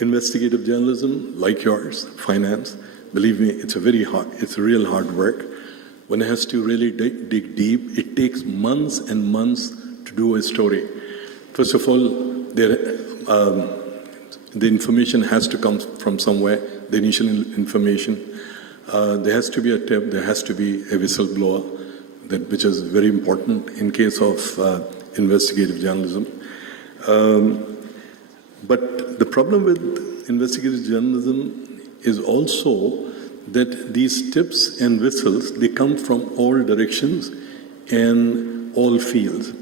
Investigative journalism, like yours, finance, believe me, it's a real hard work. One has to really dig deep. It takes months and months to do a story. First of all, the information has to come from somewhere, the initial information. There has to be a tip, there has to be a whistleblower, which is very important in case of investigative journalism. But the problem with investigative journalism is also that these tips and whistles, they come from all directions and all fields.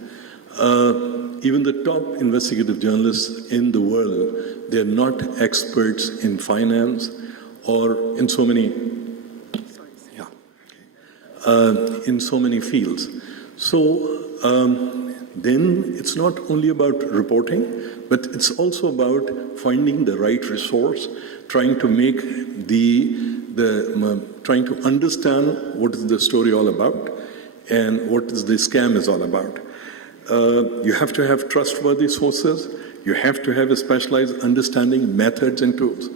Even the top investigative journalists in the world, they're not experts in finance or in so many fields. So then it's not only about reporting, but it's also about finding the right resource, trying to make trying to understand what is the story all about and what is the scam is all about. You have to have trustworthy sources. You have to have a specialized understanding, methods and tools.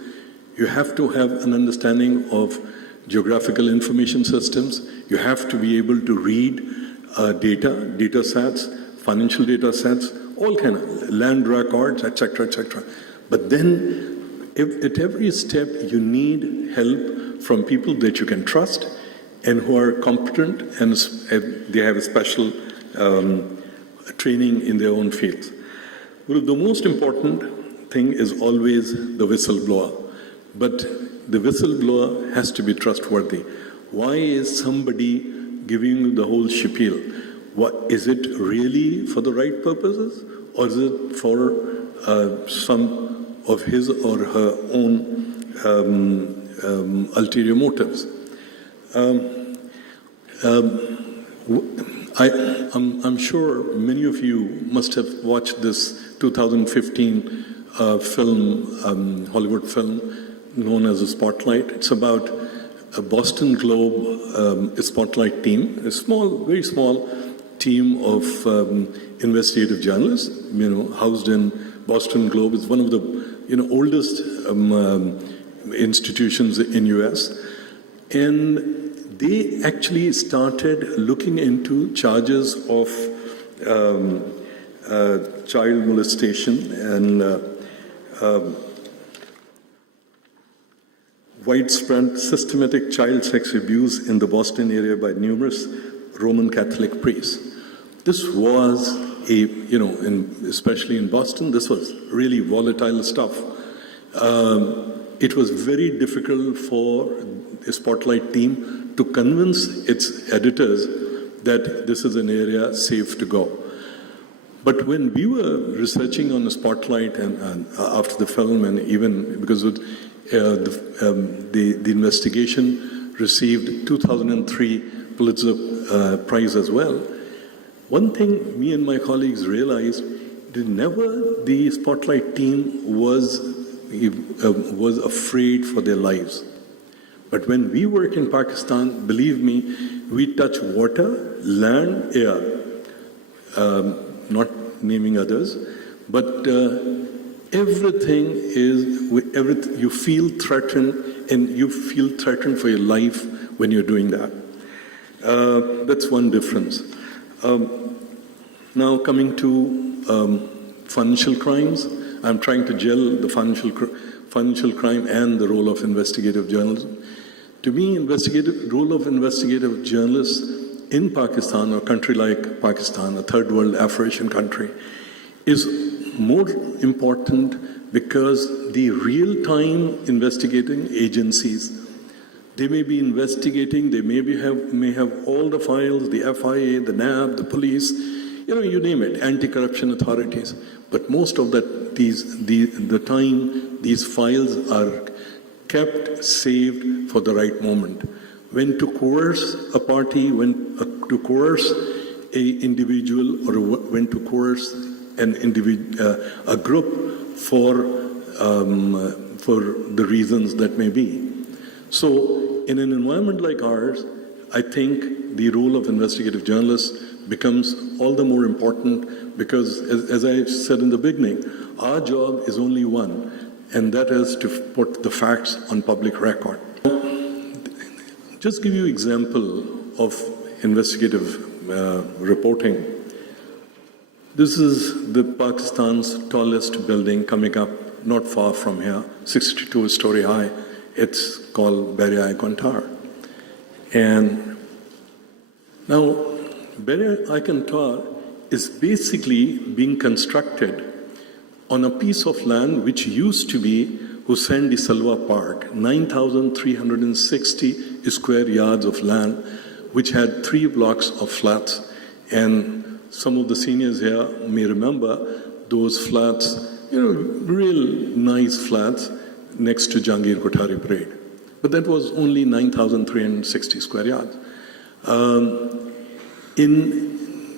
You have to have an understanding of geographical information systems. You have to be able to read data sets, financial data sets, all kind of land records, etc., etc. But then at every step, you need help from people that you can trust and who are competent and they have a special training in their own fields. Well, the most important thing is always the whistleblower. But the whistleblower has to be trustworthy. Why is somebody giving you the whole spiel? Is it really for the right purposes, or is it for some of his or her own ulterior motives? I'm sure many of you must have watched this 2015 film, Hollywood film, known as a Spotlight. It's about a Boston Globe Spotlight team, a very small team of investigative journalists, housed in Boston Globe. It's one of the oldest institutions in US. And they actually started looking into charges of child molestation and widespread systematic child sex abuse in the Boston area by numerous Roman Catholic priests. This was especially in Boston, this was really volatile stuff. It was very difficult for the Spotlight team to convince its editors that this is an area safe to go. But when we were researching on the Spotlight and after the film, and even because the investigation received 2003 Pulitzer Prize as well. One thing me and my colleagues realized, never the Spotlight team was afraid for their lives. But when we work in Pakistan, believe me, we touch water, land, air, not naming others, but everything you feel threatened, and you feel threatened for your life when you're doing that. That's one difference. Now coming to financial crimes, I'm trying to gel the financial crime and the role of investigative journalism. To me, role of investigative journalists in Pakistan, or a country like Pakistan, a third world Afro-Asian country, is more important because the real-time investigating agencies, they may be investigating, they may have all the files, the FIA, the NAB, the police, you name it, anti-corruption authorities. But most of the time, these files are kept, saved for the right moment. When to coerce a party, when to coerce an individual, or when to coerce a group for the reasons that may be. So in an environment like ours, I think the role of investigative journalists becomes all the more important because, as I said in the beginning, our job is only one, and that is to put the facts on public record. Just give you example of investigative reporting. This is the Pakistan's tallest building coming up not far from here, 62-story high. It's called Marriott Tower. And now, Marriott Tower is basically being constructed on a piece of land which used to be Hussein de Salwa Park, 9,360 square yards of land, which had 3 blocks of flats. And some of the seniors here may remember those flats, real nice flats next to Jahangir Kothari Parade. But that was only 9,360 square yards. In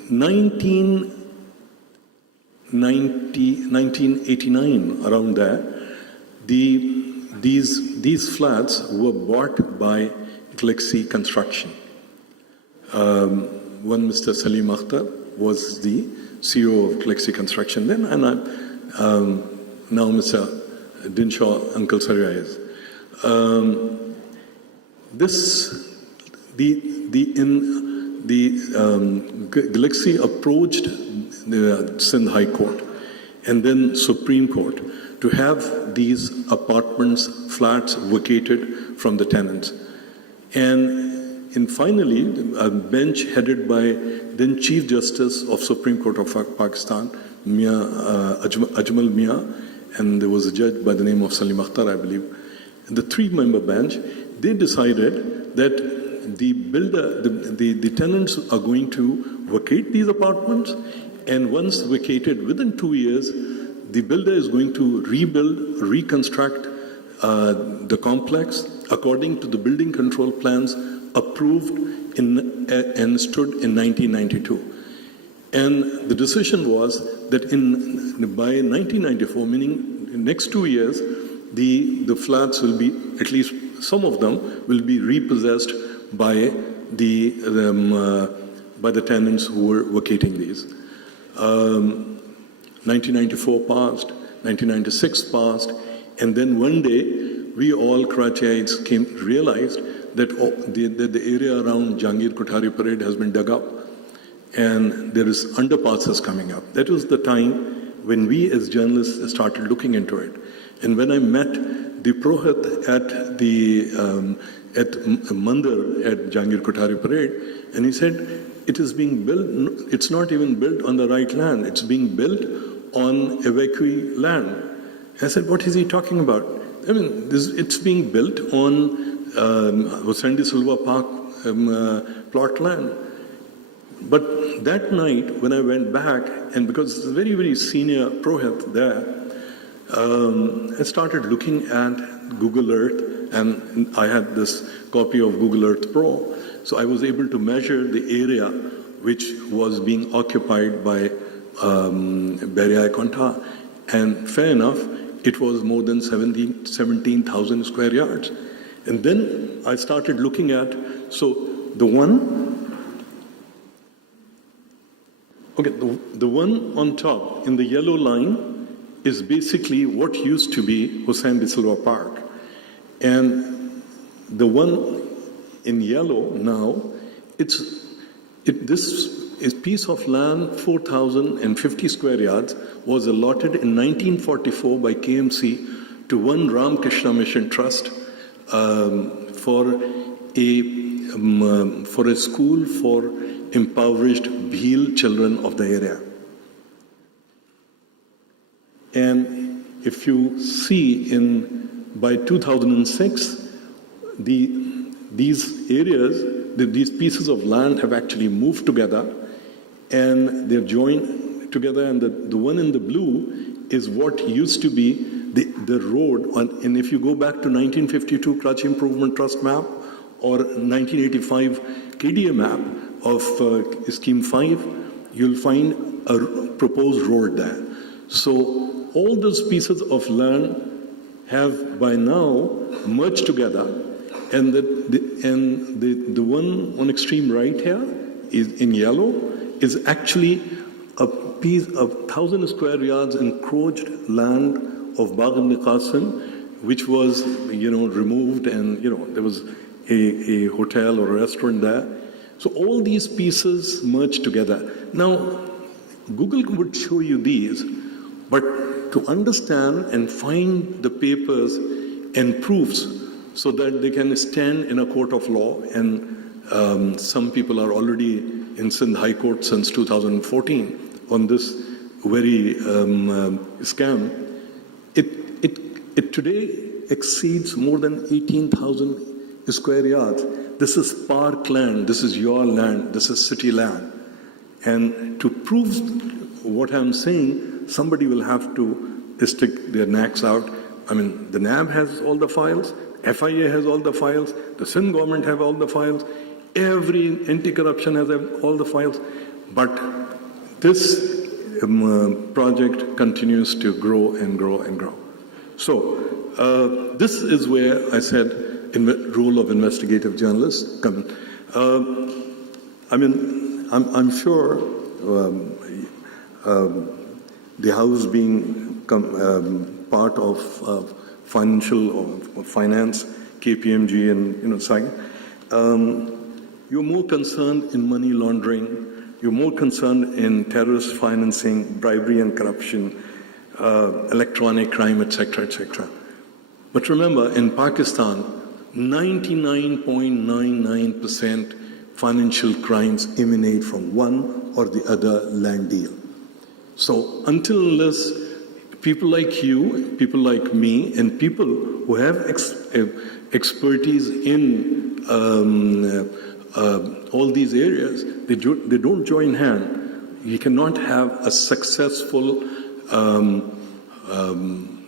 1989, around there, these flats were bought by Galaxy Construction. One Mr. Salim Akhtar was the CEO of Galaxy Construction then, and now Mr. Dinshaw, Uncle Sarya is. Galaxy approached the Sindh High Court and then Supreme Court to have these apartments, flats vacated from the tenants. And finally, a bench headed by then Chief Justice of Supreme Court of Pakistan, Ajmal Mia, and there was a judge by the name of Salim Akhtar, I believe. The 3-member bench, they decided that the tenants are going to vacate these apartments, and once vacated within 2 years, the builder is going to reconstruct the complex according to the building control plans approved and stood in 1992. And the decision was that by 1994, meaning in next 2 years, the flats will be, at least some of them, will be repossessed by the tenants who were vacating these. 1994 passed, 1996 passed, and then one day we all Karachiites realized that the area around Jahangir Kothari Parade has been dug up, and there is underpasses coming up. That was the time when we as journalists started looking into it. And when I met the Prohit at Mandir at Jahangir Kothari Parade, and he said, it is being built, it's not even built on the right land, it's being built on evacuee land. I said, what is he talking about? I mean, it's being built on Hussein de Silva Park plot land. But that night, when I went back, and because it's a very, very senior Prohit there, I started looking at Google Earth, and I had this copy of Google Earth Pro. So I was able to measure the area which was being occupied by Marriott Tower. And fair enough, it was more than 17,000 square yards. And then I started looking at, so the one on top in the yellow line is basically what used to be Hussein de Silva Park. And the one in yellow now, this piece of land, 4,050 square yards, was allotted in 1944 by KMC to one Ramakrishna Mission Trust for a school for impoverished Bhil children of the area. And if you see by 2006, these areas, these pieces of land have actually moved together, and they're joined together, and the one in the blue is what used to be the road. And if you go back to 1952 Karachi Improvement Trust map or 1985 KDA map of Scheme 5, you'll find a proposed road there. So all those pieces of land have by now merged together, and the one on extreme right here is in yellow is actually a piece of 1,000 square yards encroached land of Bagh al-Qasim, which was, removed, and, there was a hotel or a restaurant there. So all these pieces merged together. Now, Google would show you these, but to understand and find the papers and proofs so that they can stand in a court of law, and some people are already in Sindh High Court since 2014 on this very scam. It today exceeds more than 18,000 square yards. This is park land, this is your land, this is city land. And to prove what I'm saying, somebody will have to stick their necks out. I mean, the NAB has all the files, FIA has all the files, the Sindh government have all the files, every anti-corruption has all the files, but this project continues to grow and grow and grow. So this is where I said role of investigative journalists come. I mean, I'm sure the House being part of financial or finance, KPMG and SAG, you're more concerned in money laundering, you're more concerned in terrorist financing, bribery and corruption, electronic crime, etc., etc. But remember, in Pakistan, 99.99% financial crimes emanate from one or the other land deal. So until unless people like you, people like me, and people who have expertise in all these areas, they don't join hand, you cannot have a successful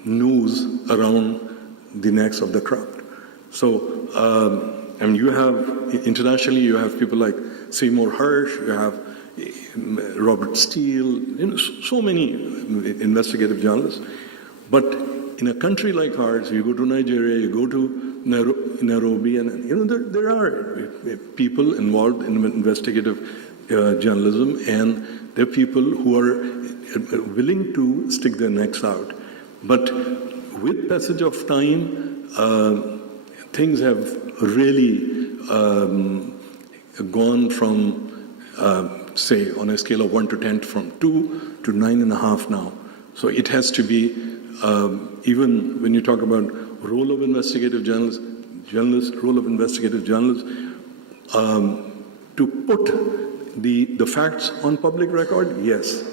news around the necks of the crowd. So, and you have, internationally, you have people like Seymour Hersh, you have Robert Steele, so many investigative journalists. But in a country like ours, you go to Nigeria, you go to Nairobi, and there are people involved in investigative journalism, and there are people who are willing to stick their necks out. But with passage of time, things have really gone from, say, on a scale of 1 to 10, from 2 to 9.5 now. So it has to be, even when you talk about role of investigative journalists, role of investigative journalists, to put the facts on public record, yes.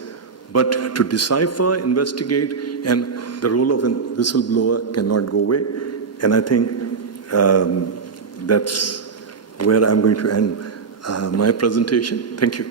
But to decipher, investigate, and the role of a whistleblower cannot go away. And I think that's where I'm going to end my presentation. Thank you.